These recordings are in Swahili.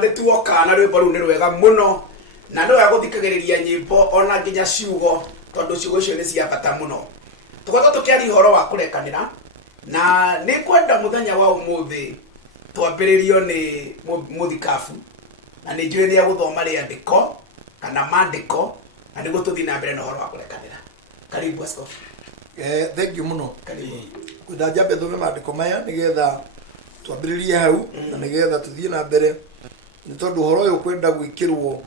nituoka na rwimbo ru ni rwega muno na no yaguthikagiriria nyimbo ona nginya ciugo tondu ciugo cio ni cia bata muno tugoto tukiari horo wa kurekanira na ni kwenda muthenya wa umuthi twambiririo ni muthikafu na ni njuri ni aguthoma riandiko kana mandiko na niguo tuthi na mbere na horo wa kurekanira. Karibu askofu. Thank you muno. Karibu. Kudajambe thome mandiko maya nigetha twambiririe hau na nigetha tuthie na mbere ni tondu horo uyu kwenda gwikirwo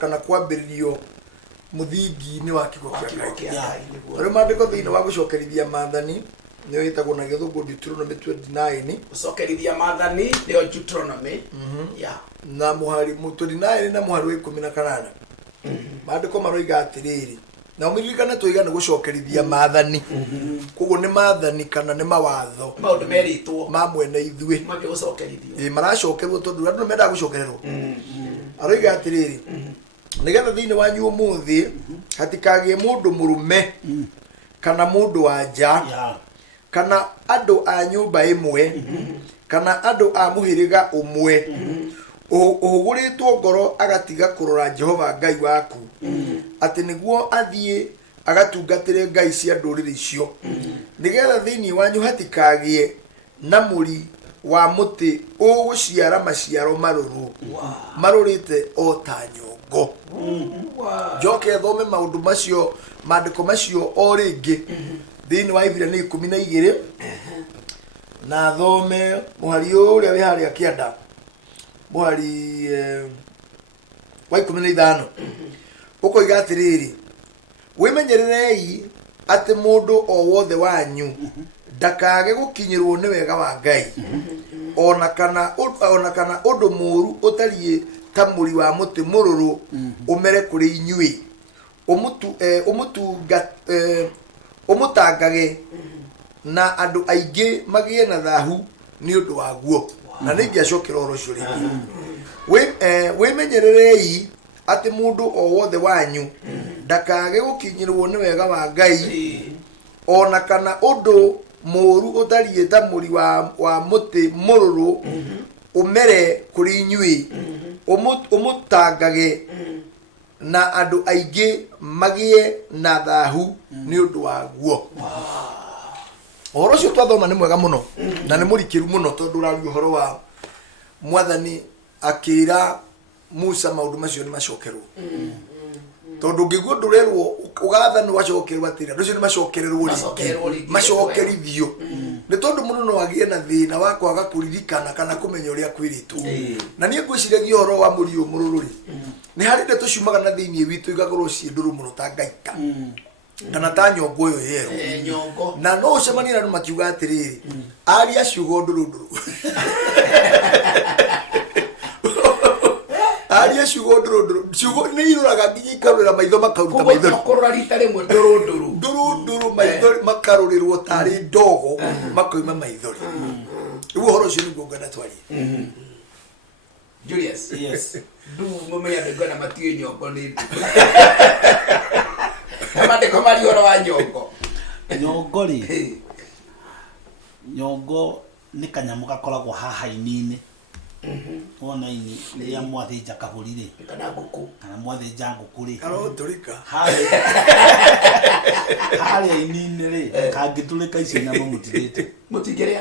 kana kwambiririo muthingi ni wa kigo kia Ngai. Ore mandiko thiini wa gucokerithia maathani ni witagwo na githungu Deuteronomy 29 gucokerithia maathani ni Deuteronomy na muhari 29 na muhari 18 mandiko maroiga atiriri na umiririkane tuigana gucokerithia maathani koguo ni maathani kana ni mawatho maundu meritwo ma mwene ithue mabe gucokerithio maracokerwo tondu andu menda gucokererwo aroiga atiriri nigetha thiini wanyu umuthi hatikagie mundu murume kana mundu wanja kana andu a nyumba imwe kana andu a muhiriga umwe uhuguritwo ngoro agatiga kurora Jehova Ngai waku ati niguo athie agatungatire ngai cia nduriri icio nigetha thiini wanyu hatikagie na muri wa muti uguciara maciaro maruru marurite o ta nyongo. Joke thome maundu macio mandiko macio o ringi thiini wa Ibrania 12 na thome muhari uria wi haria kianda muhari wa 15 ukoiga atiriri wimenyererei ati mundu o wothe wanyu ndakage gukinyirwo ni wega wa Ngai ona kana undu muru utarie ta muri wa muti mururu umere kuri inyui umutangage na andu aingi magie na thahu ni undu waguo na ningi acokera oro cio ringi wimenyererei ati mundu o wothe wanyu ndakage gukinyirwo ni wega wa Ngai ona kana undu muru utarie ta muri wa muti mururu umere kuri inyui umutangage na andu aingi magie na thahu ni undu waguo. Horo cio twathoma ni mwega muno na ni murikiru muno tondu urario horo wa mwathani akira Musa maundu macio ni macokerwo tondu ngiguo ndurerwo ugathano wacokerwo atira nducio ni macokererwo macokerithio ni tondu muno no agie na thina wa kwaga kuririkana kana kumenya uria kwiritwo na nie ngwiciragia horo wa muri umurururi ni hari ndeto ciumaga na thiini witu igakorwo cie nduru muno ta ngaika kana ta nyongo yo yero na no ucemania na andu makiuga atiriri aria ciugo nduru aria ciugo nduru ciugo ni iruraga nginya ikarurira maitho makaruta maitho kurura rita rimwe nduru maitho makarurirwo tari ndogo makoima maitho iwo horo cio niguo ngana twari Julius. Yes. Mume ya ndegana matio nyongo ni amade komari horo wa nyongo nyongo ri nyongo ni kanyamu gakoragwo haha inine wona ini ria mwathinja kahurire kana nguku kana mwathinja nguku ri karoturika haria inine ri kangiturika icio nyama mutigite mutigeria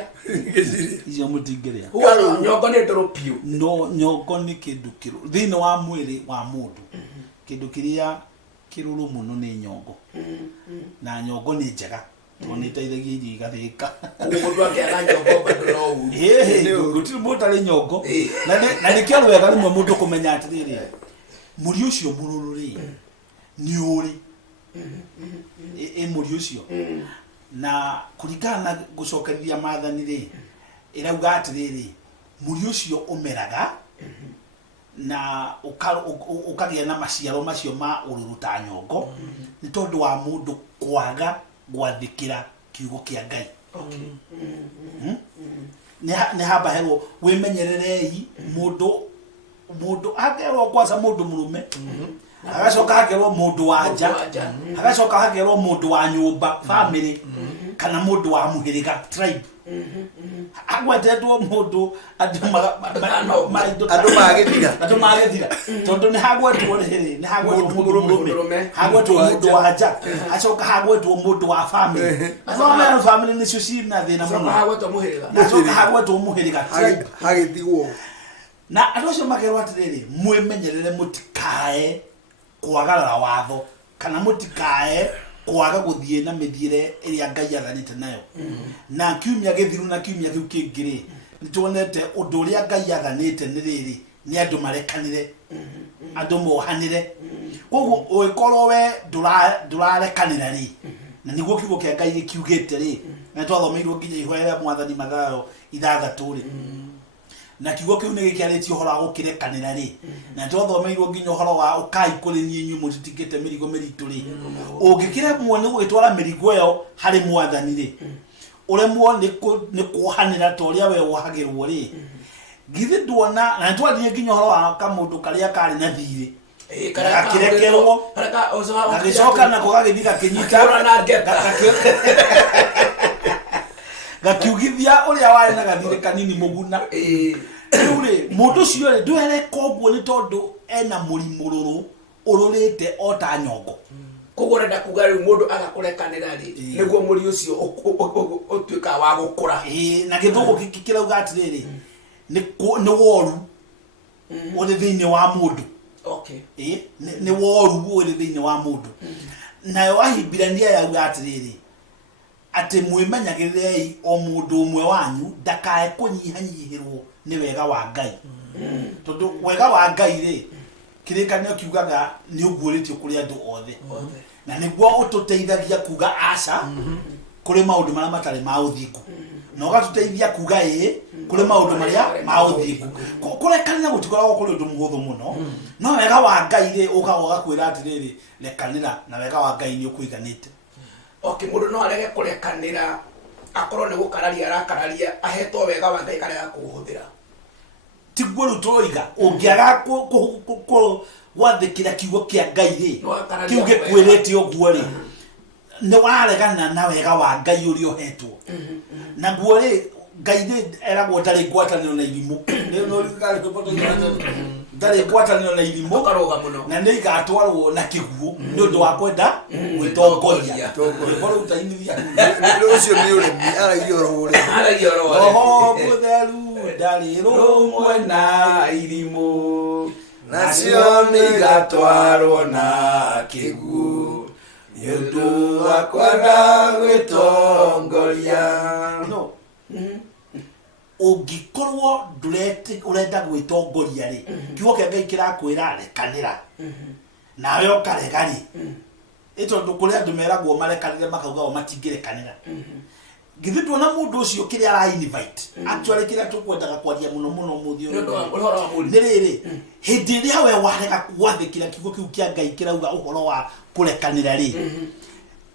icio mutigeria nyongo ni ndoro piu no nyongo ni kindu kiru thiini wa mwiri wa mundu kindu kiria kiruru muno ni nyongo na nyongo ni njega toni teithagia iri igathika mundu akiaga nyongo bado gutiri mundu ari nyongo na ni kiaru wega rimwe mundu kumenya atiriri muri ucio mururu ri ni uri muri ucio na kuringana na gucokerithia maathani ri irauga atiriri muri ucio umeraga na ukagia na maciaro macio ma ururu ta nyongo ni tondu wa mundu kwaga gwathikira kiugo kia Ngai. Ni haba hero wimenyererei mundu agerwo kwaca mundu murume agacoka agerwo mundu wanja agacoka agerwo mundu wa nyumba family kana mundu wa muhiriga tribe agwetetwo mundu andu magithira tondu ni hagwetwo riri ni hagwetwo mundu murume hagwetwo mundu wa nja acoka hagwetwo mundu wa family no family ni cio cina thina muno hagwetwo muhiriga acoka hagwetwo muhiriga tribe hagithigwo na andu acio makerwo atiriri mwimenyerere mutikae kwagarara watho kana mutikae kwaga guthie na mithiire iria Ngai athanite nayo na kiumia githiru na kiumia kiu kingiri nituonete undu uria Ngai athanite ni riri ni andu marekanire andu mohanire koguo uikorwo we ndurarekanira ri na niguo kiugo kia Ngai gikiugite ri na twathomeirwo nginya ihoera mwathani Mathayo 6 ri na kiugo kiu ni gikiaritio horo wa gukirekanira ri na twathomeirwo nginya horo wa ukai kuri nyinyu mutitingite mirigo miritu ri ungikiremwo ni gugitwara mirigo yo hari mwathani ri uremwo ni kuhanira toria we wahagirwo ri githi ndwona na twathie nginya horo wa kamundu karia kari na thiri gakirekerwo gagicoka na kugagithika kinyita na ngeta gakiugithia uria wari na gathire kanini muguna uri mundu cio ri ndwere koguo ni tondu ena murimururu ururite ota nyongo kugorenda kuga ri mundu agakurekanira ri niguo muri ucio utuika wa gukura na githugu kirauga atiriri ni woru uri thiini wa mundu okay ni woru uri thiini wa mundu nayo ahibirania yauga atiriri ati mwimenyagirei o mundu umwe wanyu ndakae kunyihanyihirwo ni wega wa Ngai tondu wega wa Ngai ri kirikanio kiugaga ni uguuritio kuri andu othe na niguo ututeithagia kuga aca kuri maundu maria matari ma uthingu na ugatuteithia kuga kuri maundu maria ma uthingu kurekanira gutikoragwo kuri undu muhuthu muno no wega wa Ngai ri ugaga kwira atiriri rekanira na wega wa Ngai ni ukuiganite okay mundu no arege kurekanira akorwo ni gukararia arakararia ahetwo wega wa Ngai karega kuhuthira tiguru toiga ungiaga wathikira kiugo kia Ngai ri kiuge kwirete oguo ri ni waregana na wega wa Ngai uri ohetwo na guo ri Ngai ri eragwo tari ngwataniro na irimu no rikari kupoto ndari ngwataniro na irimu karoga muno na ni igatwarwo na kiguo ni undu wa kwenda gwitongoria bora utaimithia ucio ni uremi aragioro oho butheru ndari rumwe na irimu nacio ni gatwarwo na kiguo ni undu wa kwenda gwitongoria no ugikorwo urenda gwitongoria ri kiugo kia Ngai kirakwira rekanira nawe ukaregari ito ndukuri andu meragwo marekanire makauga o matingirekanira githi tuona mundu ucio kiri ara invite actually kira tukwendaga kwaria muno muthio ni riri hindi ria we warega kwathikira kiugo kiu kia Ngai kirauga uhoro wa kurekanira ri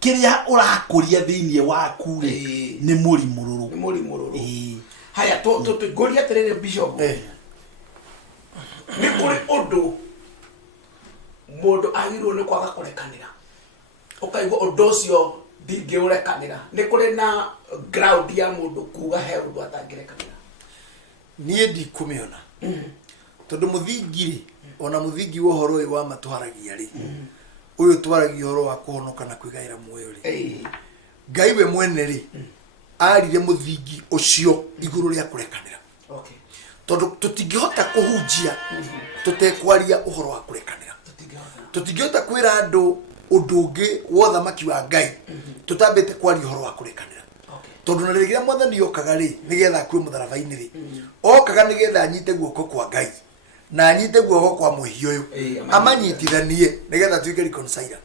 kiria urakuria thiini waku ri ni murimururu haya to goria terere bishop ni kuri undu mundu agirwo ni kwaga kurekanira ukaigwa undu ucio ndingiurekanira ni kuri na ground ya mundu kuga he undu atangirekanira nie ndikumiona tondu muthingiri ona muthingi wa horo uyu wa matuharagia ri uyu twaragia horo wa kuhonoka na kwigaira muoyo ri Ngai we mwene ri arire muthingi ucio iguru ria kurekanira okay tondu tutingihota kuhunjia tutekwaria uhoro wa kurekanira tutingihota kwira andu undu ungi wotha maki wa Ngai tutambite kwaria uhoro wa kurekanira tondu na rigira mwathani yokaga ri nigetha kwi mutharabaini ri okaga nigetha anyite guoko kwa Ngai na anyite guoko kwa muhio uyu amanyitithanie nigetha tuike reconcile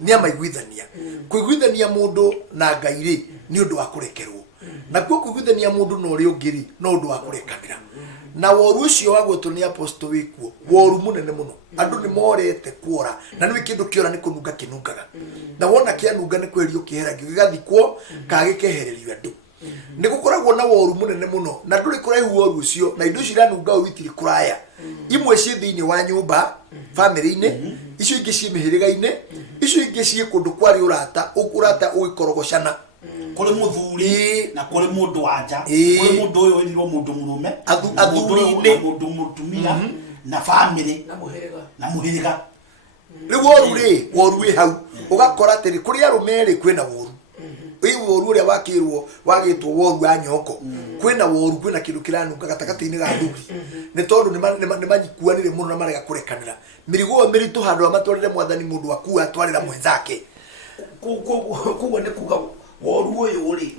ni amaiguithania kuiguithania mundu na Ngai ri ni undu wa kurekerwo na kuiguithania mundu no ri ungiri no undu wa kurekanira na woru ucio wagwetwo ni apostle wikuo woru munene muno andu ni morete kuora na ni kindu kiora ni kununga kinungaga na wona kianunga ni kwerio kiheragio gigathikwo kagikehererio andu ni gukoragwo na woru munene muno na nduri kuraihu woru ucio na indo ciranunga witiri kuraya imwe ci thiini wa nyumba family ine icio ingi ci mihiriga ine icio ingi ci kundu kwari urata ukurata ugikorogocana kuri muthuri na kuri mundu wanja kuri mundu uyu wendirwo mundu murume athuri-ine mundu mutumia na family na muhiriga riu woru ri hau ugakora atiri kuri arumeri kwina woru woru uria wagitwo woru anyoko kwina woru kwina kindu kiranunga gatagati-ini ga thuri ni tondu ni manyikuanire muno na marega kurekanira mirigo miritu handu amatwarire mwathani mundu akua atwarira mwenzake kugo ni kuga woru uyu ri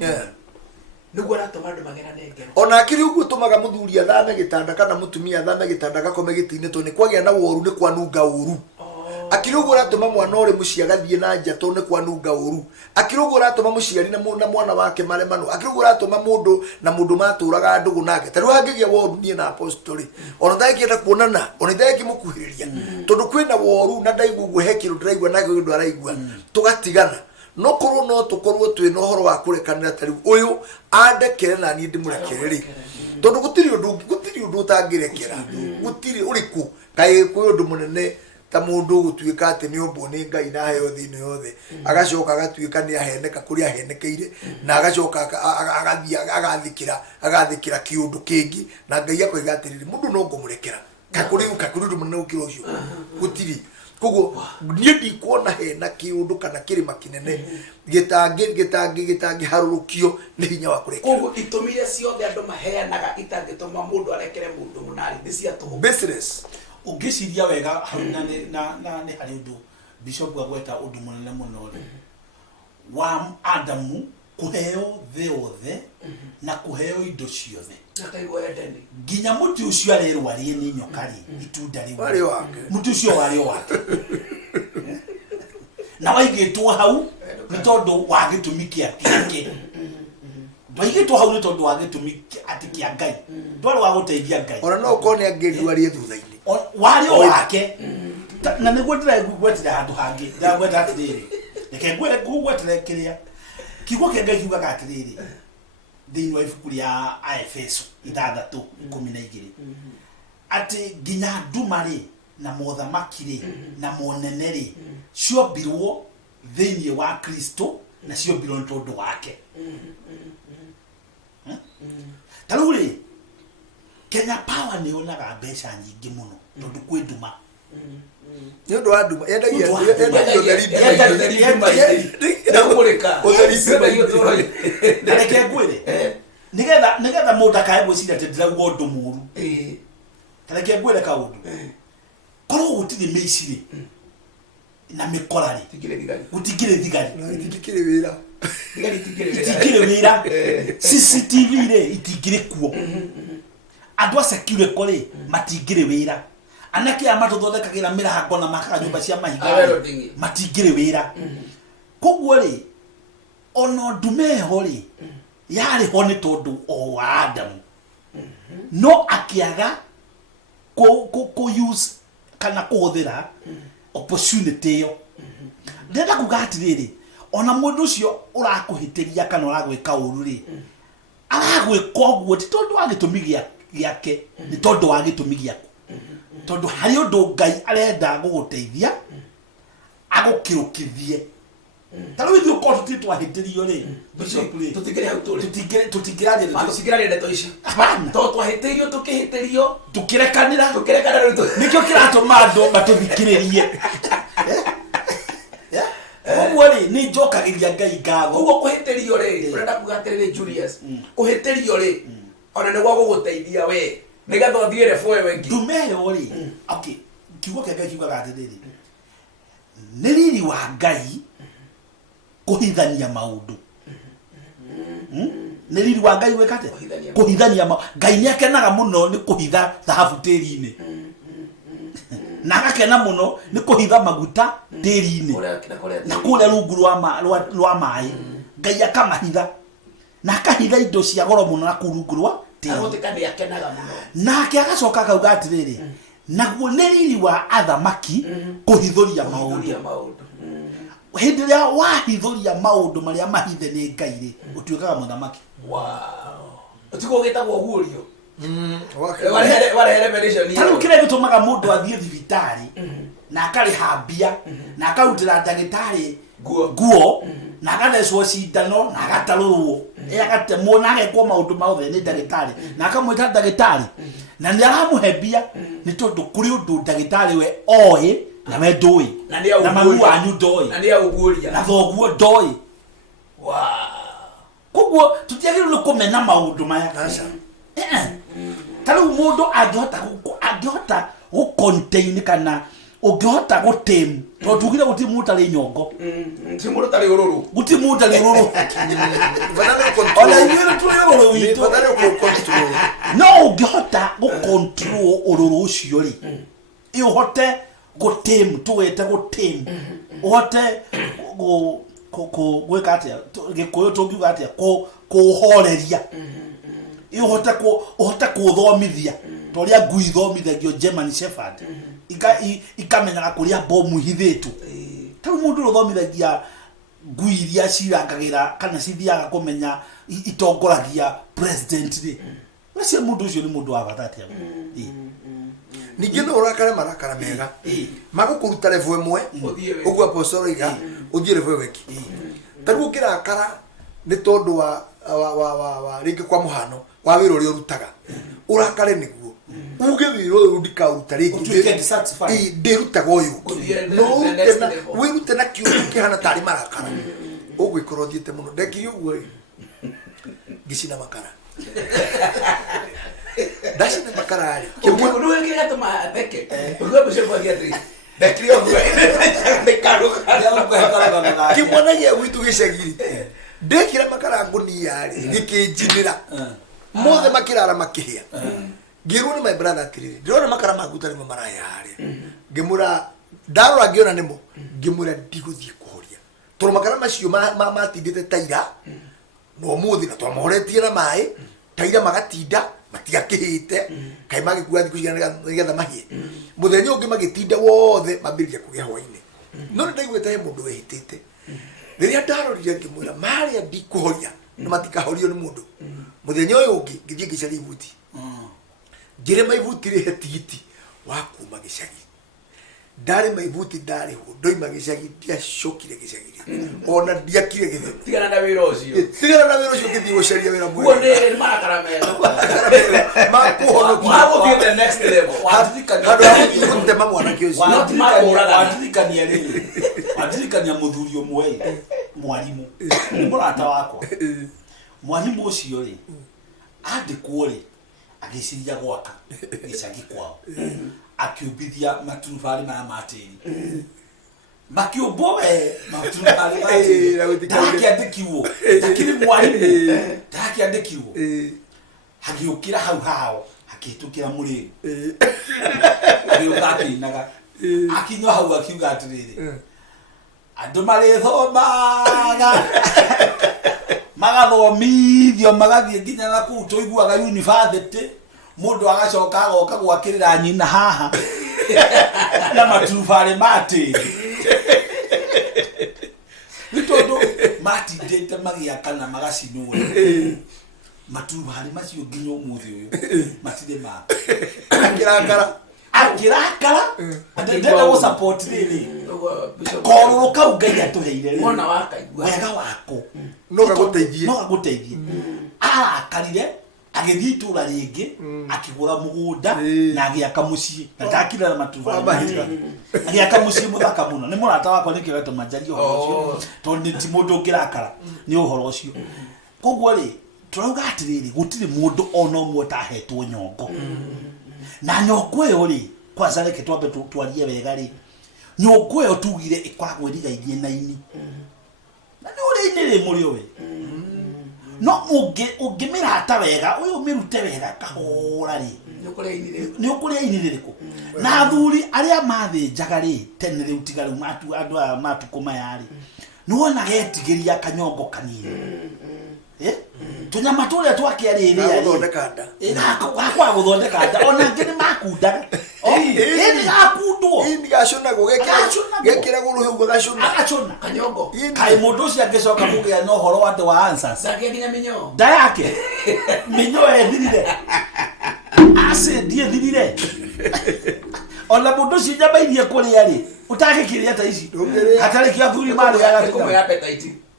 niguo aratuma andu magerane ngero ona akiri uguo tumaga muthuri athame gitanda kana mutumia athame gitanda gakome gitine to ni kwagia na woru ni kwanunga woru akiri uguo aratuma mwana uri mucia gathie na nja to ni kwanunga woru akiri uguo aratuma muciari na mwana wake maremano akiri uguo aratuma mundu na mundu maturaga ndugu nake tari wangigia woru nie na apostoli ona ndakienda kuonana ona ndaki mukuhiriria tondu kwina woru na ndaiguo hekiru ndiraigua na ndu araigua tugatigana no korwo no tukorwo twi no horo wa kurekanira tari uyu andekere na ni ndimurekereri tondu gutiri undu utangirekera gutiri uriku kai kwi undu munene ta mundu gutuika ati ni ombo ni ngai na heyo thini yothe agacoka agatuika ni aheneka kuri ahenekeire na agacoka agathikira kiundu kingi na ngai akoiga atiriri mundu no ngumurekera kakuri munene ukiro ucio gutiri kogo nie ndikuona hena kiundu kana kirima kinene gitangi harurukio ni hinya wa kurekera kogo itumire ciothe andu maheanaga itangituma mundu arekere mundu munari ni cia tu business ungiciria wega hauna na ni hari undu bishop agweta undu munene muno wa Adamu kuheo theothe na kuheo indo ciothe nakaigwa endeni ginya muti ucio arerwa rie ni nyokari itunda riu wari wake muti ucio wari wake na waigitwo hau ni tondu wa gitumi kiake waigitwo hau ni tondu wa gitumi ati kia Ngai ndwari wa guteithia Ngai ona no ukone angirwa rie thutha-ini wari wake na niguo ndiraigwetira handu hangi ndagweta atiriri reke ngwetire kiria kiugo kia Ngai kiugaga atiriri thiini wa ibuku ria Aefeso 6:12 ati nginya ndumari na mothamaki na moneneri ciombirwo thiini wa Kristo na ciombirwo tondu wake taruri Kenya Power ni onaga mbeca nyingi muno tondu kwi nduma ni undu wa nduma yendagia reke ngwire nigetha mundu akae gwiciria ati ndirauga undu muru reke ngwire kaundu korwo gutiri meiciri na mikorari gutigire thigari itikire wira itigire wira CCTV re itigire kuo andu secure kore matigire wira anake amatuthondekagira mirahango na makaga nyumba cia mahiga matigire wira koguo ri ono ndumeho ri yari ho ni tondu o wa Adamu no akiaga ko use kana kuhuthira opportunity yo ndenda kuga atiriri ona mundu ucio urakuhitiria kana uragwika uru ri aragwika oguo ti tondu wa gitumi giake ni tondu wa gitumi giaku tondu hari undu Ngai arenda guguteithia agukirukithie taro ithu ko tutitwa hitirio ri tutigire hau turi tutigiraje tusigirane ndeto ici to twahitirio tukihitirio tukirekanira nikio kiratuma andu matuthikiririe oguo ri ni njokagiria Ngai ngatho uguo kuhitirio ri urenda kugatirire Julius kuhitirio ri ona ni gwa guguteithia we nigetha thiire foe wengi ndumeyo ri okay kiugo kia Ngai kiugaga atiriri ni riri wa Ngai kuhithania maundu ni riri wa Ngai wekate kuhithania Ngai ni akenaga muno ni kuhitha thahabu tiri-ini na agakena muno ni kuhitha maguta tiri-ini na kuria rungu rwa mai Ngai akamahitha na akahitha indo cia goro muno na kurungu rwa tiri akenaga muno nake agacoka akauga atiriri naguo ni riri wa athamaki kuhithuria maundu hindi ria wahithuria maundu maria mahithe ni Ngai ri utuikaga muthamaki utiko gitagwo gurio wale meditation tano kile gitumaga mundu athie thibitari na akari hambia na akarutira ndagitari guo na agathecwo cindano na agatarũrwo agatemwo na agekwo maũndũ mothe nĩ ndagĩtarĩ na akamwĩta ndagĩtarĩ na nĩ aramũhe mbia nĩ tondũ kũrĩ ũndũ ndagĩtarĩ we oĩ na we ndũĩ na mami wanyu ndoĩ na nĩ aũguũria na thoguo ndoĩ koguo tũtiagĩrĩirwo nĩ kũmena maũndũ maya ta rĩu mũndũ angĩhota gũcontain kana ũngĩhota gũtĩmu tondũ tugire gũtirĩ mũndũ ũtarĩ nyongo ti mũndũ ũtarĩ ũrũrũ gũtirĩ mũndũ ũtarĩ ũrũrũ ona inyuĩ tũrĩ ũrũrũ witũ no ũngĩhota gũcontrol ũrũrũ ũcio rĩ ũhote gũtĩmu tũwĩte gũtĩmu ũhote gwĩka atĩa gĩkũyũ tũngiuga atĩa kũũhoreria ũhote kũũthomithia ta ũrĩa ngui ithomithagio German Shepherd ikamenyaga kũrĩa bomu ihithĩtwo ta rĩu mũndũ ũthomithagia ngui iria cirangagĩra kana cithiaga kũmenya itongoragia president rĩ ũcio mũndũ ũcio nĩ mũndũ wa bata atĩa ningĩ no ũrakare marakara mega magũkũruta level ĩmwe ũguo apostle iga ũthiĩ level weki ta rĩu ũkĩrakara nĩ tondũ wa rĩngĩ kwa mũhano wa wĩra ũrĩa ũrutaga ũrakare nĩguo uge wĩra ũyũ ndikaũruta rĩngĩ ndĩrutaga ũyũ wĩrute na kĩũndũ kĩhana tarĩ marakara ũgwĩkorwo ũthiĩte mũno ndekire ũguo ngĩcina makara ndacina makara rĩ ũndũ wĩkĩ gatũma theke ũguo mũcebwagia atĩ ndekire ũguo kĩmwana gĩa gwitũ gĩcagi ndekire makara ngũnia rĩ gĩkĩnjinĩra mothe makĩrara makĩhĩa ngĩrwo nĩ my brother atĩrĩrĩ ndĩrona makara maku tarĩ maraya harĩa ngĩmũra ndarora ngĩona nĩmo ngĩmũra ndigũthiĩ kũhoria tondũ makara macio matindĩte taira no mũthĩ na twamahoretie na maĩ taira magatinda matigakĩhĩte kaĩ magĩkua thikũ cigana nĩgetha mahie mũthenya ũngĩ magĩtinda wothe mambĩrĩria kũgĩa hwainĩ no nĩ ndaiguĩte he mũndũ wehĩtĩte rĩrĩa ndarorire ngĩmwĩra marĩa ndikũhoria na matikahorio nĩ mũndũ mũthenya ũyũ ũngĩ ngĩthiĩ ngĩcaria ibuti ngĩrĩma ibuti rĩhe tigiti wa kuma gĩcagi ndarĩma ibuti ndarĩhwo ndoima gĩcagi ndiacokire gĩcagi ona ndiakire gĩtheno tigana na wĩra ũcio ngĩthiĩ gũcaria wĩra mwega nĩ marakara mega makũhonokia magũthiĩ the next level gũtema mwanake ũcio wadirikania mũthuri ũmwe mwarimũ nĩ mũrata wakwa mwarimũ ũcio rĩ andĩkwo rĩ agĩciria gwaka gĩcagi kwao akĩũmbithia maturubarĩ maya ma tĩri makĩũmbwo we maturubarĩ ma tĩri ndakĩandĩkirwo lakini mwarimũ ndakĩandĩkirwo agĩũkĩra hau hao akĩhĩtũkĩra mũrĩu agĩũka akĩinaga akinywa hau akiuga atĩrĩrĩ andũ marĩthomaga magathomithio magathiĩ nginya na kũu tũiguaga university mũndũ agacoka agoka gwakĩrĩra nyina haha na maturubarĩ ma tĩri nĩ tondũ matindĩte magĩaka na magacinwo maturubarĩ macio nginya ũmũthĩ ũyũ matirĩ ma akĩrakara ndenda gũsupport rĩrĩ korũrũ kau Ngai atũheire wega wako no gagũteithie arakarire agĩthiĩ itũra rĩngĩ akĩgũra mũgũnda na agĩaka mũciĩ na ndakira na maturubarĩ agĩaka mũciĩ mũthaka mũno nĩ mũrata wakwa nĩkĩo gatũma njarie ũhoro ũcio tondũ ti mũndũ ũngĩrakara nĩ ũhoro ũcio koguo rĩ tũrauga atĩrĩrĩ gũtirĩ mũndũ ona ũmwe ũtahetwo nyongo na nyongo ĩyo rĩ kwanza reke twambe twarie wega rĩ nyongo ĩyo tugire ĩkoragwo ĩrigainie na ini na nĩ ũrĩa ini rĩ mũrĩo we no ũngĩmĩrata wega ũyũ ũmĩrute wega kahora rĩ nĩ ũkũrĩa ini rĩrĩkũ na athuri arĩa mathĩnjaga rĩ tene rĩu tiga rĩu andũ aya matukũ maya rĩ nĩwona getigĩria kanyongo kanini tunyama tũrĩa twakĩarĩrĩa gakwa gũthondeka nda ona angĩ nĩ makundaga nĩ gakundwo gacũnagwo gekĩragwo rũhĩ agacũna kanyongo kaĩ mũndũ ũcio angĩcoka kũgĩa na ũhoro wa andũ wa answers nda yake mĩnyoo ethirire acid ethirire ona mũndũ ũcio nyama iria kũrĩa rĩ ũtagĩkĩrĩa ta ici hatarĩ kĩa thuri marĩaga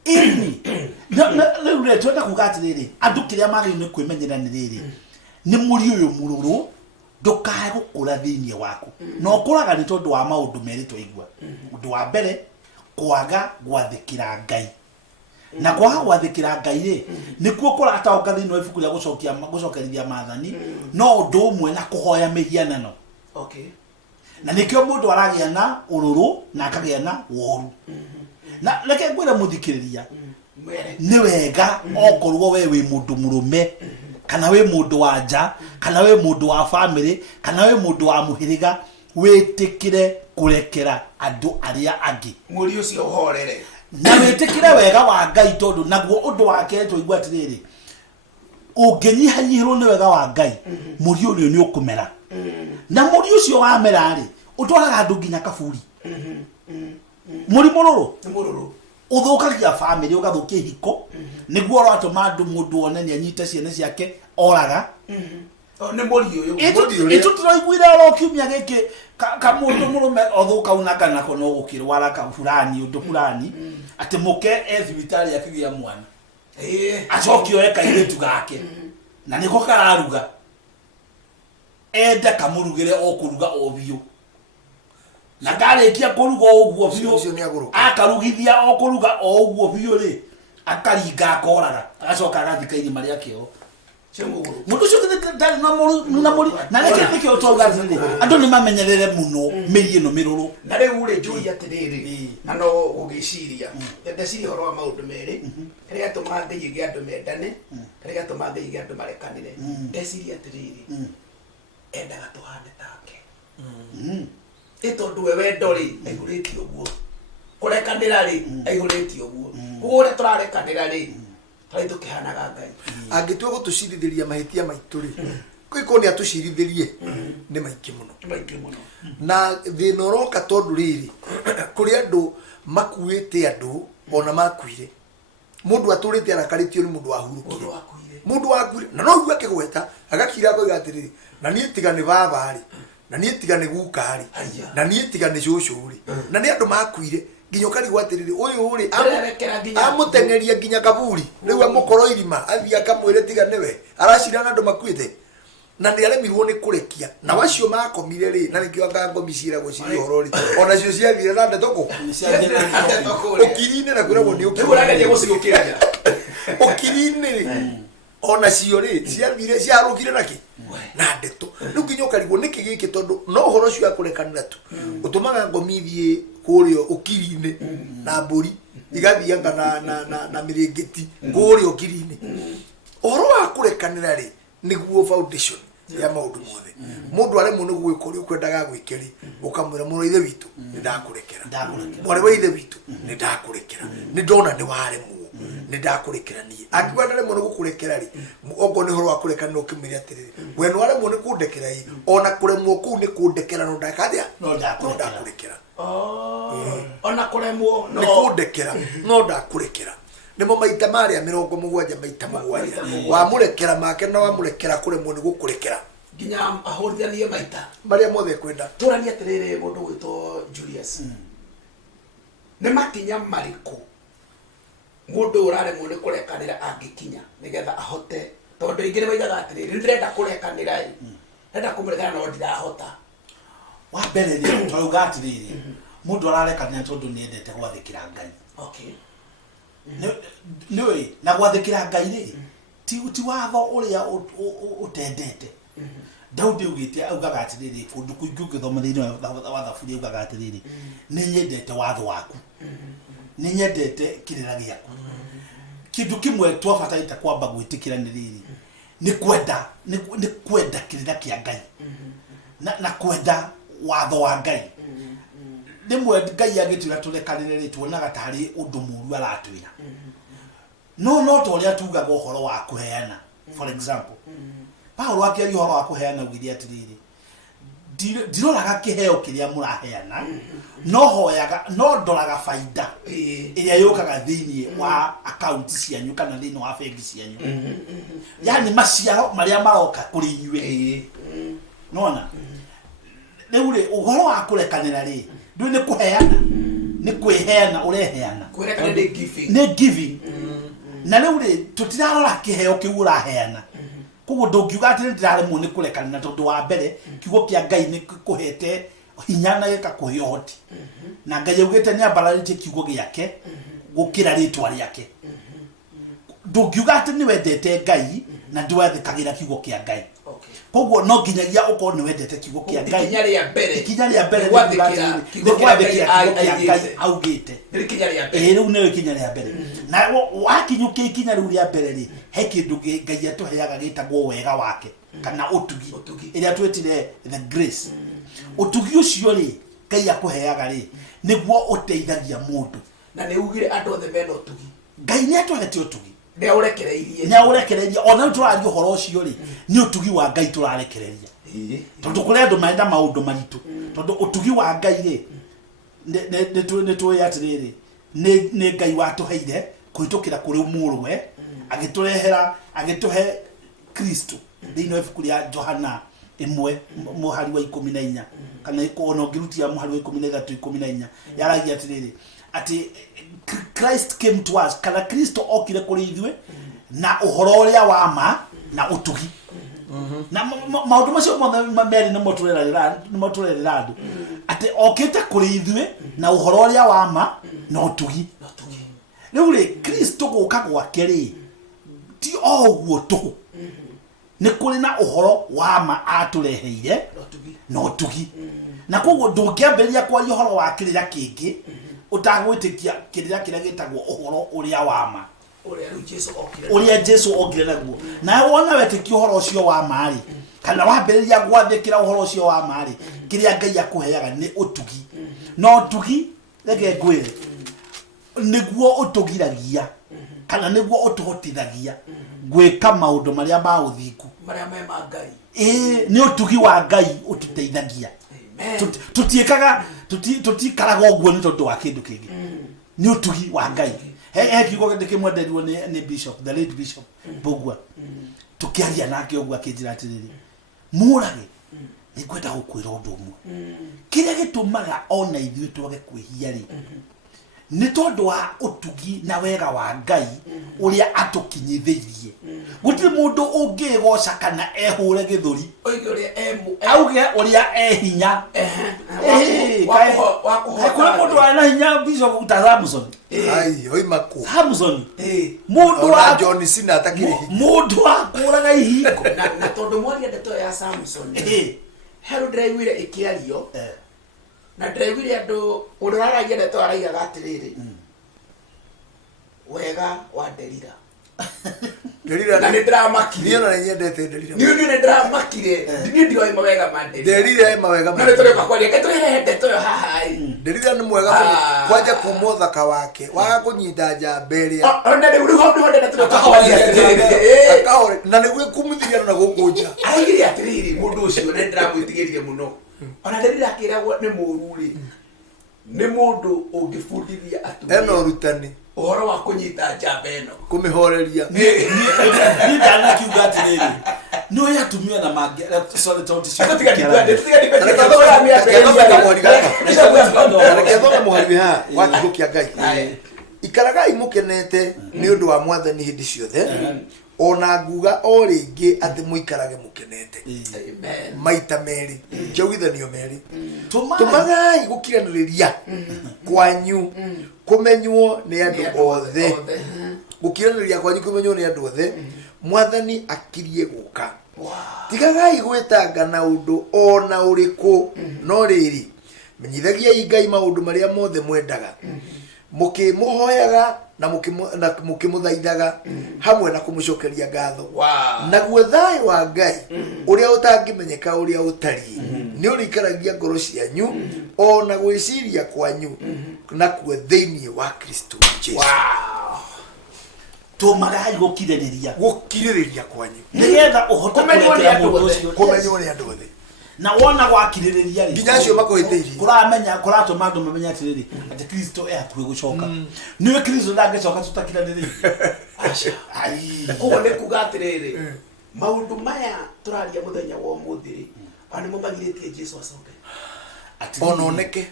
ini na ule twenda kugati riri andu kiria magi ni kwimenyera ni riri ni muri uyu mururu ndukae gukura thiini waku no kuraga ni tondu wa maundu meri twaigua undu wa mbere kwaga gwathikira Ngai na kwaga gwathikira Ngai ri nikuo kurata okathini wa ibuku ria gucokerithia maathani no undu umwe na kuhoya mihianano okay na nikio mundu aragia na ururu na akagia na woru na leke ngwira muthikiriria ni wega okorwo we wi mundu murume kana we mundu wa nja kana we mundu wa family kana we mundu wa muhiriga witikire kurekera andu aria angi muri ucio horere na witikire wega wa Ngai tondu naguo undu wake twaigua atiriri unginyihanyihirwo ni wega wa Ngai muri ucio ni ukumera na muri ucio wamera ri utwaraga andu nginya kaburi muri mururu uthukagia family ugathukia hiko niguo ratuma andu mundu one ni anyite ciene ciake oraga ne muri uyu itu turaiguira ro kiumia giki ka mundu murume othuka unaka nako no gukirwara ka fulani undu fulani ati muke thibitari akigia mwana acokio eka iretu gake na niko kararuga enda kamurugire okuruga obio na garikia kuruga oguo bio akarugithia okuruga oguo bio ri akaringa akoraga agacoka agathika iri maria kio mundu cio ndari na muri na neke otauga thiri andu ni mamenyerere muno miri no miruru na riu ri njuri atiriri na no ugiciria ndeci horo wa maundu meri ria tuma Ngai igi andu mendane ria tuma Ngai igi andu marekanire ndeciria atiriri endaga tuhane take itondu we wendo ri aiguriti uguo kurekanira ri aiguriti uguo kugure turarekanira ri trai tukihanaga Ngai angitwe gutucirithiria mahitia maitu ri kwiko ni atucirithirie ni maiki muno na thina uroka tondu riri kuri andu makuite andu ona makuire mundu aturite arakaritio ni mundu wahurukire mundu wakuire na no gwa kigweta agakira ko gatiriri na nie tigane baba ri na nie tigane gukari na nie tigane cucuri na ni andu makuire nginyo kari gwatiriri uyu uri amutengeria nginya kaburi riu amukoro irima athia kamwire tigane we aracira andu makuite na ndi aremirwo ni kurekia na wacio makomire ri na nikio akango micira guciri horori ona cio ciathire na ndetoko ukirine na kuragwo ni ukirageria gucigukira ukirine ri ona cio ri ciathire ciarukire naki na ndeto riu nginyo karigwo niki giki tondu no horo cio akurekanira tu utumaga ngomithie kurio ukirine na mburi igathianga na mirengeti kurio ukirine horo wa kurekanira ri niguo foundation ya maundu mothe mundu aremwo ni gwikori ukwendaga gwikeri ukamwira muno ithe witu ni ndakurekera mwari wa ithe witu ni ndakurekera ni ndona ni waremwo ni ndakurekera nie akiwa aremwo ni gukurekera ri ogo ni horo wa kurekanira ukimiri atiriri we no aremwo ni kundekera i ona kuremwo ku ni kundekera no ndakathia no ndakurekera ona kuremwo ni kundekera no ndakurekera nimo maita maria 70 maita 7 wa murekera make no wa murekera kuremwo ni gukurekera ginya ahorithanie maita maria mothe kwenda turania atiriri mundu gwitwo Julius ne makinya mariku mundu uraremwo ni kurekanira angikinya nigetha ahote tondu ingire baigaga atiriri ndirenda kurekanira ndenda kumurekana no ndirahota wa mbere ni twauga atiriri mundu ararekanira tondu ni endete gwathikira Ngai okay niwe na gwathikira Ngai ri ti watho uria utendete Daudi ugite augaga atiriri kundu kuingi ukithomathini wa thaburi augaga atiriri ni nyendete watho waku ni nyendete kirira giaku kindu kimwe twabataita kwamba gwitikira ni riri ni kwenda kirira kia Ngai na kwenda watho wa Ngai nimwe Ngai agitira turekanire ri tuonaga tari undu muru aratwira no to ria tugaga uhoro wa kuheana for example Paulo akiari uhoro wa kuheana ugiria atiriri ndiroraga kiheo kiria muraheana no hoyaga no ndoraga faida iria yukaga thiini wa account cianyu kana thiini wa bengi cianyu yani maciaro maria maroka kuri inyue nona riu ri uhoro wa kurekanira ri ndu ni kuheana ni kweheana ureheana Kwerekana ni giving. ni giving na riu ri tutirarora kiheo kiu uraheana koguo ndungiuga ati ndiraremwo ni kurekana tondu wa mbere kiugo kia Ngai ni kuhete hinya na gikakuhe uhoti na Ngai augite ni ambararitie kiugo giake gukira ritwa riake ndungiuga ati ni wendete Ngai na ndiwathikagira kiugo kia Ngai koguo no nginyagia uko ni wendete kiugo kia Ngai ikinya ria mbere ni gwathikira kiugo kia Ngai augite ikinya ria mbere riu ni ikinya ria mbere na wakinyukia ikinya riu ria mbere ri he kindu Ngai atuheaga gitagwo wega wake kana utugi iria twetire the grace utugi ucio ri Ngai akuheaga ri niguo uteithagia mundu na ni ugire andu othe mena utugi Ngai ni atuhete utugi ne urekereirie ona turario horo ucio ri ni utugi wa Ngai turarekereria tondu kuri andu maenda maundu maritu tondu utugi wa Ngai ri ne tuwe atiriri ni Ngai watuheire kuhitukira kuri umurwe agituhe Kristo thiini wa ibuku ria Johana 1:14 kana ikono ngirutia muhari wa 13:14 yaragia atiriri ati Christ came to us kana Kristo okire kuri ithuĩ na uhoro uria wa ma na utugi na maundu macio mothe meri nĩ moturerera andu ati okite kuri ithuĩ na uhoro uria wa ma na utugi riu ri Kristo guka gwake ri ti oguo tu ni kuri na uhoro wa ma atureheire na utugi na koguo ndungiambiria kwaria uhoro wa kirira kingi utagwitikia kirira kiria gitagwo uhoro uria wa ma uria Jesu okire naguo na wona wetikia uhoro ucio wa ma ri kana wambiriria gwathikira uhoro ucio wa ma ri kiria Ngai akuheaga ni utugi no utugi reke ngwire niguo utugiragia kana niguo utuhotithagia gwika maundu maria ma uthingu maria me ma Ngai ni utugi wa Ngai ututeithagia tutiekaga tutikaraga uguo ni tondu wa kindu kingi ni utugi wa Ngai he kiugo ndikimwenderirwo ni bishop the late bishop Bogwa tukiaria nake uguo akinjira atiriri murage ni kwenda gukwira undu umwe kiria gitumaga ona ithuĩ twage kwĩhia ri ni tondu wa utugi na wega wa Ngai uria atukinyithirie gutiri mundu ungigoca kana ehure githuri oige uria auge uria hinya kuna mundu ana hinya Bishop Samson ai oima ku Samson mundu wa John Cena atakiri mundu akuraga ihingo na tondu mwaria ndeto ya Samson heru ndiraiguire ikiario na ndiraiguire andu uraragia ndeto araigaga atiriri wega wa Delila na ni dramakire niyo na nyendete Delila niyo ni dramakire ndio mawega ma Delila mawega ma na ndio kwa kweli keto ile ndeto haha Delila ni mwega muno kwaja kumuthaka wake waga kunyita njambere ona ni uriho ndeto kawaida kaore na niguo kumuthiria na gukunja aigire atiriri mundu ucio na ndramwitigirie muno ona Delila akiragwo ni mururi ni mundu ungifundithia atu eno rutani uhoro wa kunyita njamba eno kumihoreria ni ndana kiuga atiriri no yatumia na mage sorry tonti sio Rekethona muhari ha wa kiugo kia Ngai ikaragai mukenete ni undu wa mwathani hindi ciothe ona nguga o ringi ati muikarage mukenete amen maita meri njogithanio meri tumagai gukiraniriria kwanyu kumenywo ni andu othe gukiraniriria kwanyu kumenywo ni andu othe mwathani akirie guka tigagai gwetanga na undu ona uriku no riri menyithagiai Ngai maundu maria mothe mwendaga mukimuhoyaga na mukimuthaithaga hamwe na kumucokeria ngatho naguo thayũ wa Ngai uria utangimenyeka uria utari ni urikaragia ngoro cianyu ona gwiciria kwanyu na kuo thiini wa Kristo Jesu tumagai gukiririria kwanyu nigetha uhote kumenywo mundu ucio kumenywo ni andu othe na wona gwakiririria ri nginya cio makuhitiirie kuramenya kuratuma andu mamenya atiriri ati Kristo akuwe gucoka niwe Kristo ndangecoka tutakiranirie acha ai ko ne kuga atiriri maundu maya turaria muthenya wa umuthiri ani mumagiritie Jesu acoke ononeke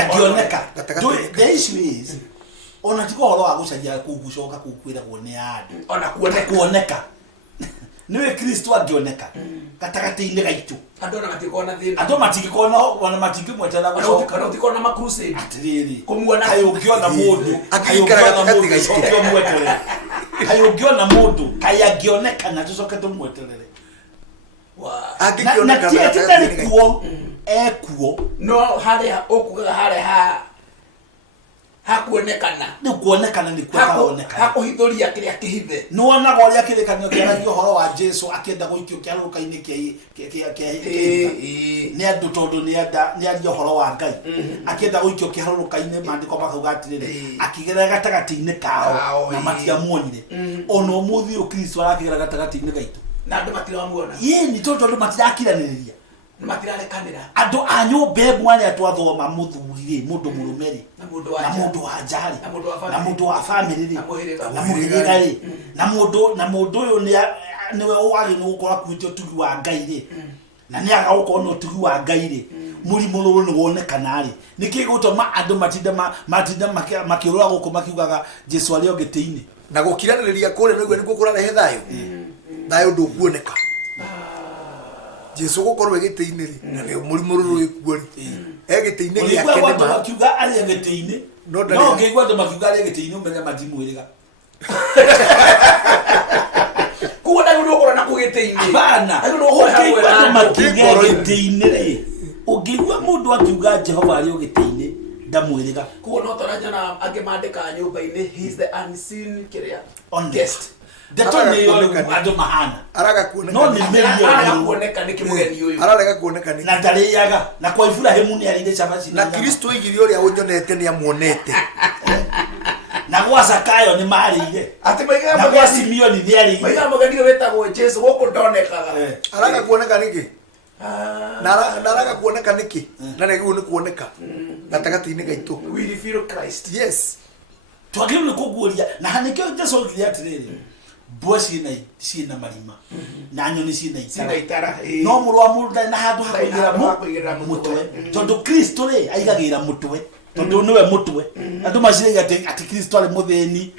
akioneka. The issue is ona tiko horo wa gucaria kugucoka kukwira kuone andi ona kuoneka niwe Kristo angioneka gatagati-ini gaitu andu na matikona thina andu matingikona ona matingimwetera gucoka kana utikona makrusade atiriri kumuona kayo ngiona mundu akikara gatagati gaitu kyo mweterere kayo ngiona mundu kaya ngioneka na tucoke tumweterere akikioneka na gatagati kuo ekuo no haria okuga haria hakuonekana ni kuonekana ni kuonekana hakuhithuria kiria kihithe no ona goria kirikanio kiaragia horo wa Jesu akienda guikio kiaruka-ini ni andu tondu ni aria horo wa Ngai akienda guikio kiaruka-ini mandiko makauga atiriri akigera gatagati-ini kao na matiamuonire ona umuthi Kristo arakigera gatagati-ini gaitu na andu matiramuona ni tondu matirakiraniria matirarekanira andu a nyumba mwana atwathoma muthuri mundu murumeri na mundu wa njari na mundu wa family na muhirigari na mundu uyu niwe wari no gukora kwitio tugi wa Ngai ri na ni aga gukora no tugi wa Ngai ri murimo ruru ni wonekana ri niki gutoma andu matinda makirura guku makiugaga Jesu ari ogiti-ini na gukiraniriria kure niguo niguo kurarehe thayo thayo ndukuoneka Jesu gukorwo giti-ini ri na ni murimo ruru ikuo ri giti-ini giake ni ma makiuga ari giti-ini no ngigwa ndo makiuga ari giti-ini umenye matimwiriga kuona ndio ukora na kugiti-ini bana ngigwa makiuga giti-ini ri ungigwa mundu akiuga Jehova ari giti-ini ndamwiriga kuona utarajana angemandika nyumba-ini he is the unseen kiria guest Deto ni yo ando mahana araga kuoneka no ni merio araga kuoneka ni kimugeni uyu araga kuoneka ni na ndariyaga na kwa Ibrahimu ni arinde shabaci na Kristo igiri uria unyonete ni amuonete na gwa Zakayo ni marire ati maiga na gwa Simeoni ni arire maiga mugeni wetagwo Jesu guku ndonekaga araga kuoneka niki na araga kuoneka niki na niguo ni kuoneka gatagati-ini gaitu we reveal Christ yes twagirwo ni kuguria na hanikio Jesu ogiria atiriri mbua ciina marima na nyoni ciina itara no muru wa mundu na handu hakuigira mutwe tondu Kristo ri aigagira mutwe tondu niwe mutwe andu maciriga ati Kristo ari mutheni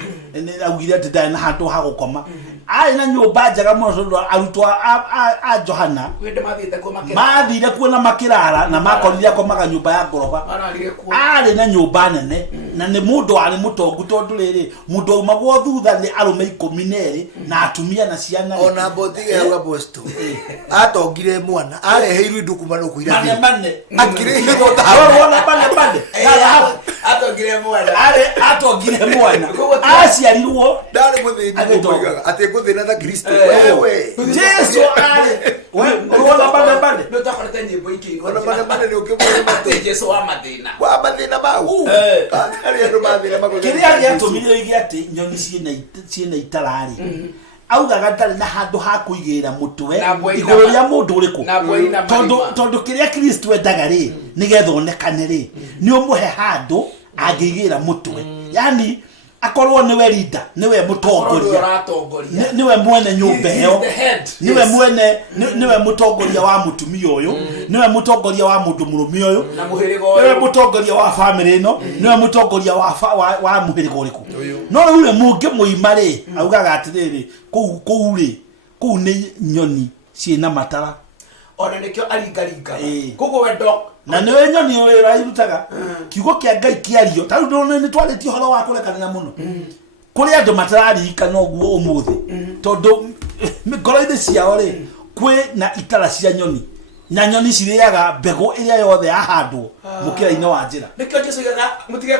augire ati ndari na handu ha gukoma ari na nyumba njaga muno arutwa a Johana mathire kuona makirara na makorire komaga nyumba ya ngoroba ari na nyumba nene na ni mundu ari mutongu tondu riri mundu aumagwo thutha ni arume 12 na atumia na ciana ona botige ya aposto atongire mwana areheirwe ndukumano kuira mane akire ona bane atongire mwana aciarirwo ndari muthini kuigaga ati guthina tha Kristo wewe Jesu ari ona bane no takorete nyimbo ikiingo ona bane ni ukimwona mate Jesu wa mathina mau ari andu mathina mago kiria giatumire igi ati nyoni ciina itarari auga gatari na handu ha kuigira mutwe iguru ria mundu uriku tondu kiria Kristo endaga ri nigetha onekane ri ni umuhe handu angigira mutwe yani akorwo niwe leader niwe mutongoria niwe mwene nyumba eo niwe mutongoria wa mutumia uyu niwe mutongoria wa mundu murumia uyu niwe mutongoria wa family ino niwe mutongoria wa muhirigo uriku no ule mungi muimari augaga atiriri kuu ni nyoni ciina matara ona nikyo aringaringa kuko wendo na niwe nyoni wira irutaga kiugo kia Ngai kiario taru ndo ni twarĩtie horo wa kurekanira muno kuri andu matararika no guo umuthi tondu ngoro-ini ciao ri kwi na itara cia nyoni na nyoni ciriaga mbegu iria yothe yahandwo mukira-ini wa njira nikyo Jesu yaga mutige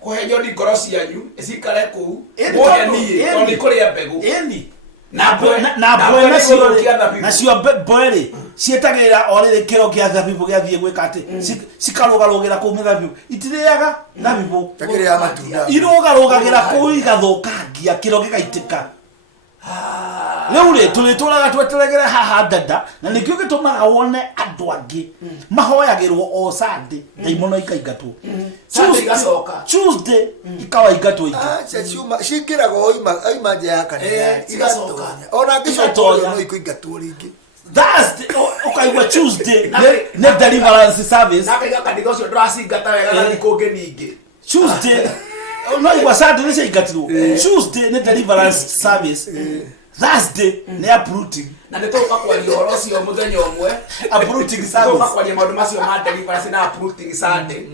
kuhe nyoni ngoro cianyu icikare kuu mugeni tondu kuria mbegu na cio mboeri cietagira orire kiro kia thabibu giathie gwika ati cikarugarugira ku mithabibu itiriaga thabibu takiria matunda irugarugagira ku igathukangia kiro gigaitika Leure tulituraga tweteregere haha dada na nikyo gitumaga wone andu angi mahoyagirwo o Sunday daimono ikaingatwo Tuesday ikawa ingatwo ingi shingirago oima nje ya kanitha igasoka ona ngicoka no ikaingatwo ringi Thursday ukaigua Tuesday ne deliverance service na kaiga kanitha ucio nduracingata wega na thikungi ningi Tuesday no igua Sunday ne cigatirwo Tuesday ne deliverance service Thursday ne uprooting na nä tå ka kwaria å horo å cio må thenya å mwe tå ka kwaria maå ndå macio ma deliverance na uprooting Sunday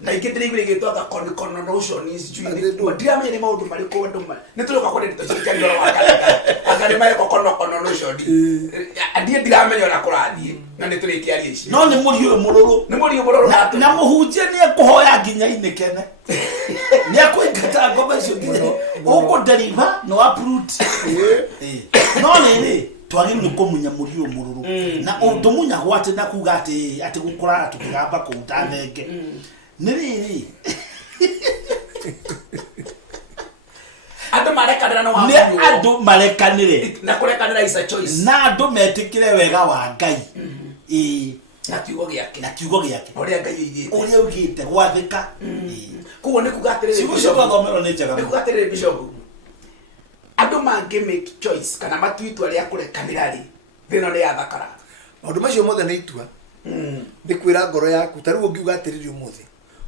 na ingä ndä rä igå rä gä twatha ndiramenya nä maå ndå marä kå andå nä tå rä ka kå tåcikä ro wa kanitha anga nä marä ndiä ndiramenya å rä a kå rathiä na nä tå rä kä aria ici no nä må riå må rå rå nä må riå må rå rå na må hunjia nä ekå hoya nginya inä kene nä ekå ingata ngoma icio nginya å kå deliver no uproot no nä rä twagä nä kå munya må riå må rå rå na å ndå munyagwo atä na kuga atä gå kå rara tå kä gamba kå uta thenge nä rä rä andå marekanä no nä andå marekanä re na kå rekanä is a choice na andå metä kä re wega wa Ngai na kiugo gä ake na kiugo gä ake å rä a Ngai oigä å rä a ugä te gwathä ka koguo nä kuga atä ciugo cio twathomerwo nä njega nä kuga atä rä bishop andå mangä make choice kana matua itua rä a kå rekanä ra rä thä no nä yathakara maũndũ macio mothe nĩ itua nĩ kwĩra ngoro yaku ta rĩu ũngiuga atĩrĩrĩ ũmũthĩ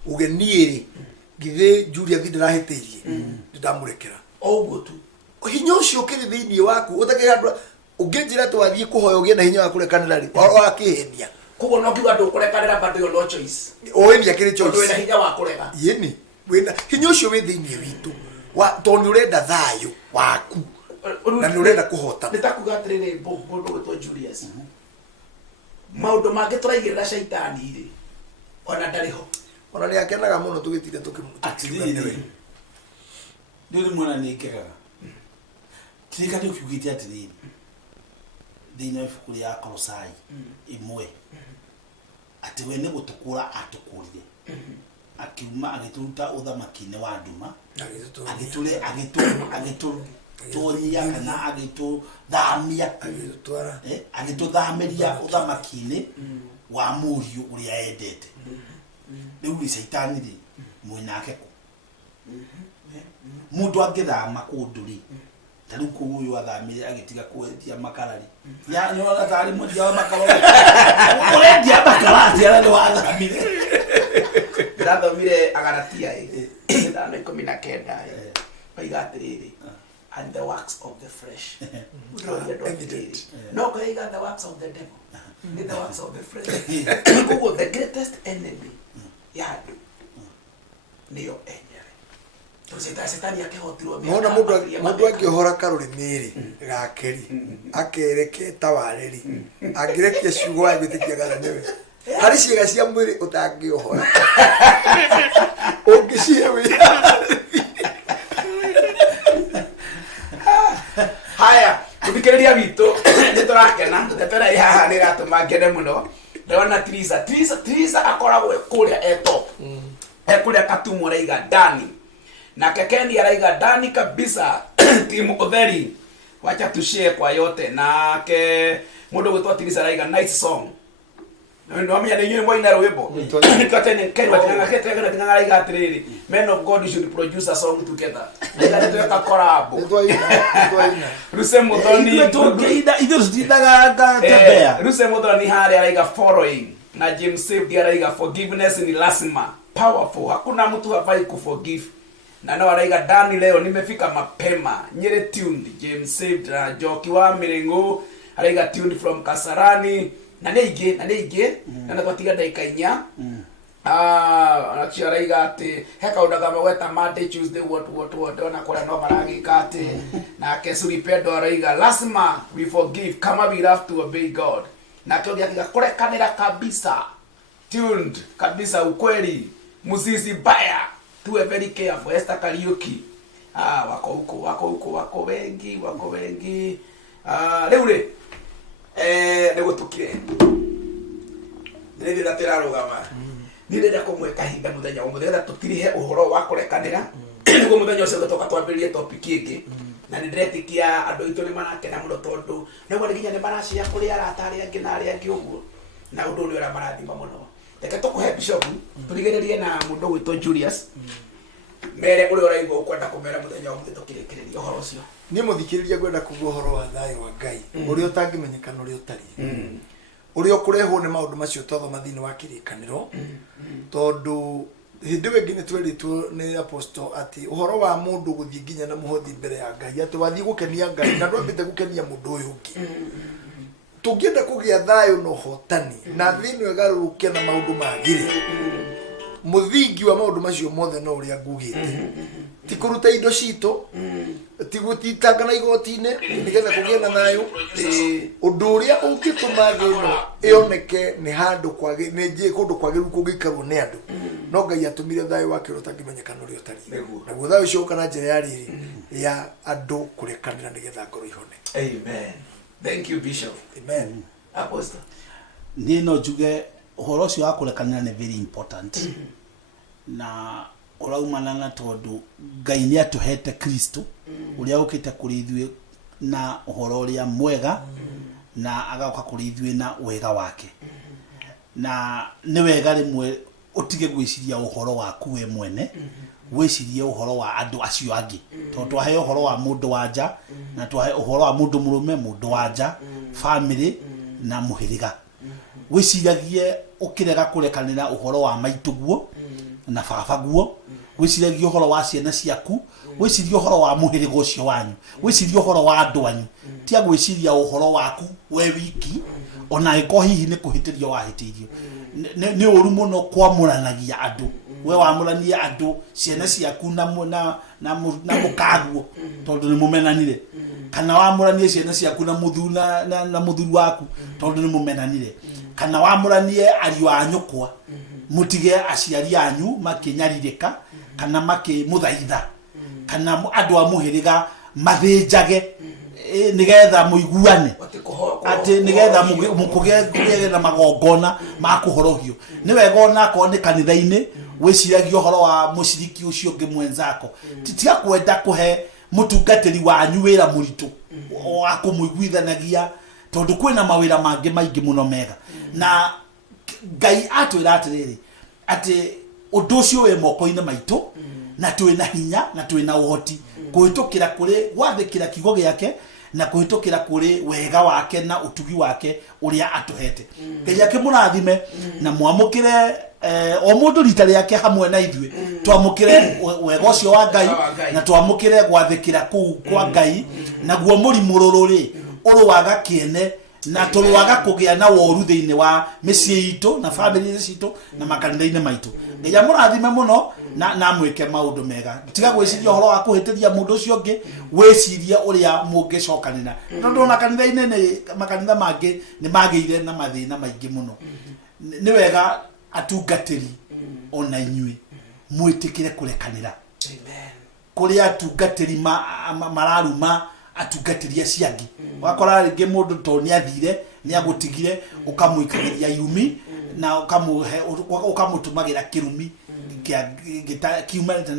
uge niĩ rĩ githĩ Julius ndĩrahĩtĩirie ndamũrekera o ũguo tu hinya ũcio ũkĩrĩ thĩinĩ waku ũtakĩra andũ ũngĩnjĩra twathiĩ kũhoya ũgĩe na hinya wa kũrekanĩra rĩ wakĩhenia koguo no kiuga ndũkũrekanĩra bado yo no choice oĩ nĩ akĩrĩ choice wĩna hinya wa kũrega yeni wĩna hinya ũcio wĩ thĩinĩ witũ tondũ nĩ ũrenda thayũ waku na nĩ ũrenda kũhotana nĩ ta kuga atĩrĩrĩ mũndũ gwĩtwo Julius maũndũ mangĩ tũraigĩrĩra caitani rĩ ona ndarĩ ho ona nĩ akenaga mũno tũgĩtire atĩrĩrĩ nĩ rĩmwe na nĩ ngegaga kĩrĩkanĩro kiugĩte atĩrĩrĩ thĩinĩ wa ibuku rĩa Kolosai 1 atĩ we nĩ gũtũkũra atũkũrire akiuma agĩtũruta ũthamaki-inĩ wa nduma agĩtũtonyia kana agĩtũthamĩria ũthamaki-inĩ wa mũriũ ũrĩa endete rĩu rĩ caitani rĩ mwĩnake kũ mũndũ angĩthama kũndũ rĩ ta rĩu kũu ũyũ athamire agĩtiga kwendia makara rĩ nĩona tarĩ mwendia wa makara ũrendia makara atĩa nĩ wathamire ndathomire Agalatia ndano 19 oiga atĩrĩrĩ and the works of the flesh no oiga the works of the devil not the works of the flesh koguo the greatest enemy ya andũ nĩyo enyewe setani akĩhotirwo mona mũndũ angĩohora karũrĩmĩ rĩ gake rĩ akereke tawarĩ rĩ angĩrekia ciugo agĩtĩkia gara nĩwe harĩ ciĩga cia mwĩrĩ ũtangĩohora ũngĩcihe wĩra haya gũthikĩrĩria witũ nĩ tũrakena ndepera haha nĩ ĩratũma ngene mũno ndona Teresa akoragwo kũrĩa etop kũrĩa Katumu araiga ndani na Kekendi araiga ndani kabisa timu Otheri wacha tushare kwa yote nake mũndũ gwĩtwo Teresa araiga nice song ndio amenya nĩ nyimbo ina rwĩmbo nikatene kaiwa tinga araiga atĩrĩrĩ men of God should produce a song together nĩgatweka collab Ruse Muthoni tũngĩida ithuĩ tũtindaga tembea Ruse Muthoni harĩa araiga following na James Saved araiga forgiveness ni lazima powerful hakuna mtu hafai kuforgive na no araiga Dani leo nimefika mapema Nyeri tuned James Saved na Joki wa Mirengo araiga tuned from Kasarani na nĩingĩ na twatiga ndagĩka 4 actually araiga atĩ heka ũndaga magweta Monday Tuesday what ona kũrĩa no maragĩka atĩ nake Suripendo araiga lazima we forgive kama we have to obey God na kĩogia akiga kũrekanĩra kabisa tuned kabisa ukweli Muzizi Baya tuwe very careful Esther Kariuki wako huko wako wengi rĩu rĩ nĩ gũtukire nĩ ndĩrenda tũrarũgama nĩ ndĩrenda kũmwe kahinda mũthenya ũmwe nĩgetha tũtirihe ũhoro wa kũrekanĩra nĩguo mũthenya ũcio tũtoka twambĩrĩrie topic ĩngĩ na nĩ ndĩretĩkia andũ aitũ nĩ marakena mũno tondũ nĩguo nginya nĩ maracia kũrĩ arata arĩa angĩ na arĩa angĩ ũguo na ũndũ ũrĩa ũramarathima mũno reke tũkũhe bishop tũrigĩrĩrie na mũndũ gwĩtwo Julius mere uri uraigwa ukwenda kumera muthenya umwe tukirikiria uhoro ucio ni muthikiriria gwenda kugwa uhoro wa thayo wa Ngai uri utangimenyekana uri utari uri ukurehwo ni maundu macio totho mathini wa kirikaniro tondu hindi wengi ni tweritwo ni apostle ati uhoro wa mundu guthii nginya na muhothi mbere ya Ngai ati wathii gukenia Ngai na ndwambite gukenia mundu uyu ungi tungienda kugia thayo no hotani na thini wegarurukia na maundu magire muthingi wa maundu macio mothe no uria ngugite ti kuruta indo cito ti gutitangana igoti-ini nigetha kugia na thayo undu uria ungituma thino ioneke ni handu kwage ni nji kundu kwagiru kungikarwo ni andu no Ngai atumire thayo wake utangimenyekana uri utari naguo thayo ucio kana njira ya riri ya andu kurekanira nigetha ngoro ihone. Amen. Thank you, Bishop. Amen. Apostle. Nino juge uhoro ucio wa kurekanira ni very important. Na uraumana na tondu Ngai ni atuhete Kristo uria ukite kuri ithuĩ na uhoro uria mwega na agauka kuri ithuĩ na wega wake. Na ni wega rimwe utige gwiciria uhoro waku we mwene wicirie uhoro wa andu acio angi tondu twahe uhoro wa mundu wanja na twahe uhoro wa mundu murume mundu wanja family na muhiriga wiciragie ukirega kurekanira uhoro wa maituguo na babaguo wiciragie uhoro wa ciana ciaku wicirie uhoro wa muhiriga ucio wanyu wicirie uhoro wa andu anyu tia gwiciria uhoro waku we wiki ona iko hihi ni kuhitirio wahitirio ni uru muno kwamuranagia andu we wamurania andu ciana ciaku na mukaguo tondu ni mumenanire kana wamuranie ciana ciaku na muthuna na muthuru waku tondu ni mumenanire kana wamuranie ariu a nyukwa mutige aciari anyu makinyaririka kana makimuthaitha kana andu a muhiriga mathinjage nigetha muiguane ati nigetha mukuge na magongona makuhorohio ni wega ona ko ni kanitha-ini wiciragia uhoro wa muciriki ucio ngi mwenzako titia kwenda kuhe mutungatiri wanyu wira muritu wa kumuiguithanagia tondu kwina mawira mangi maingi muno mega na Ngai atwira atiriri ati undu ucio we moko-ini maitu na twina hinya na twina uhoti kuhitukira kuri gwathikira kigo giake na kuhitukira kuri wega wake na utugi wake uria atuhete Ngai akimurathime na mwamukire o mundu rita riake hamwe na ithuĩ twamukire wega ucio wa Ngai na twamukire gwathikira kuu kwa Ngai naguo murimururu ri uruwaga kiene na turuwaga kugia na woru thiini wa micii itu na family citu na makanitha-ini maitu Ngai amurathime muno na mwike maundu mega tiga gwiciria uhoro wa kuhitiria mundu ucio ungi wicirie uria mungicokanira tondu na kanitha-ini ni makanitha mangi ni magire na mathina maingi muno ni wega atungatiri ona inyui mwitikire kurekanira amen kuria atungatiri mararuma atungatiri aciangi wakora ringi mundu to ni athire ni agutigire ukamuikaria yumi na ukamutumagira kirumi kiumanite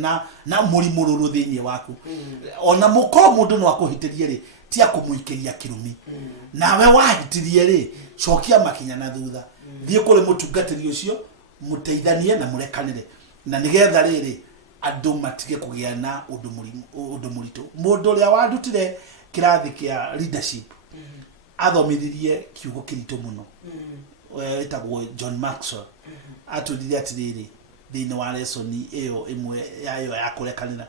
na murimururu thiini waku ona muko mundu no akuhitirie ri tia kumuikiria kirumi nawe wahitirie ri cokia makinya na thutha thie kuri mutungatiri ucio muteithanie na murekanire na nigetha riri andu matige kugia na undu muritu mundu ria wandutire kirathi kia leadership athomithirie kiugo kiritu muno etagwo John Maxwell atudire atiriri thiini wa lesson iyo imwe yayo ya kurekanira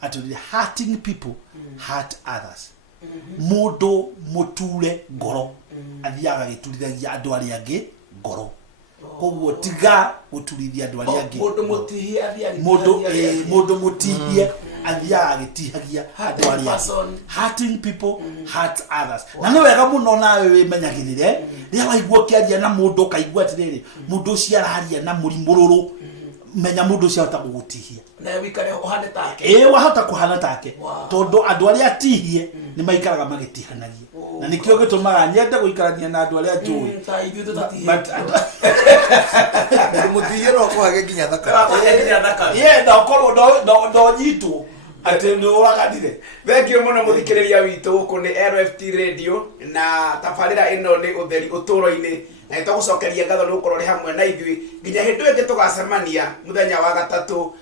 atudire hurting people hurt others mundu muture ngoro athiaga giturithagia andu aria angi ngoro koguo tiga guturithia andu aria angi mundu mutihie athiaga gitihagia andu aria angi hurting people hurt others na ni wega muno nawe wimenyagirire ria waigua kiaria na mundu kaigua atiriri mundu ucio araria na murimururu menya mundu ucio ahota gugutihia na wikare uhane take wahota kuhana take tondu andu aria atihie ni maikaraga magitihanagia na nikio gitumaga nyende guikarania na andu aria njui ta ithu tutatihe mutihie no kuhage nginya thakara na korwo ndo nyitwo ati ni uraganire thengio muno muthikiriria witu guku ni LFT radio na tabarira ino ni utheri uturo-ini na itagucokeria ngatho ni gukorwo ri hamwe na ithui nginya hindu ingi tugacemania muthenya wa gatatu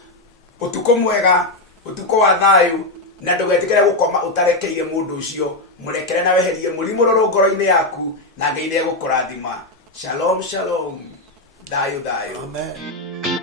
utuko mwega utuko wa thayu na ndugetikire gukoma utarekeire mundu ucio murekere na weherie murimu rorongoro-ini yaku na Ngai ni egukurathima. Shalom shalom. Thayu thayu. Amen.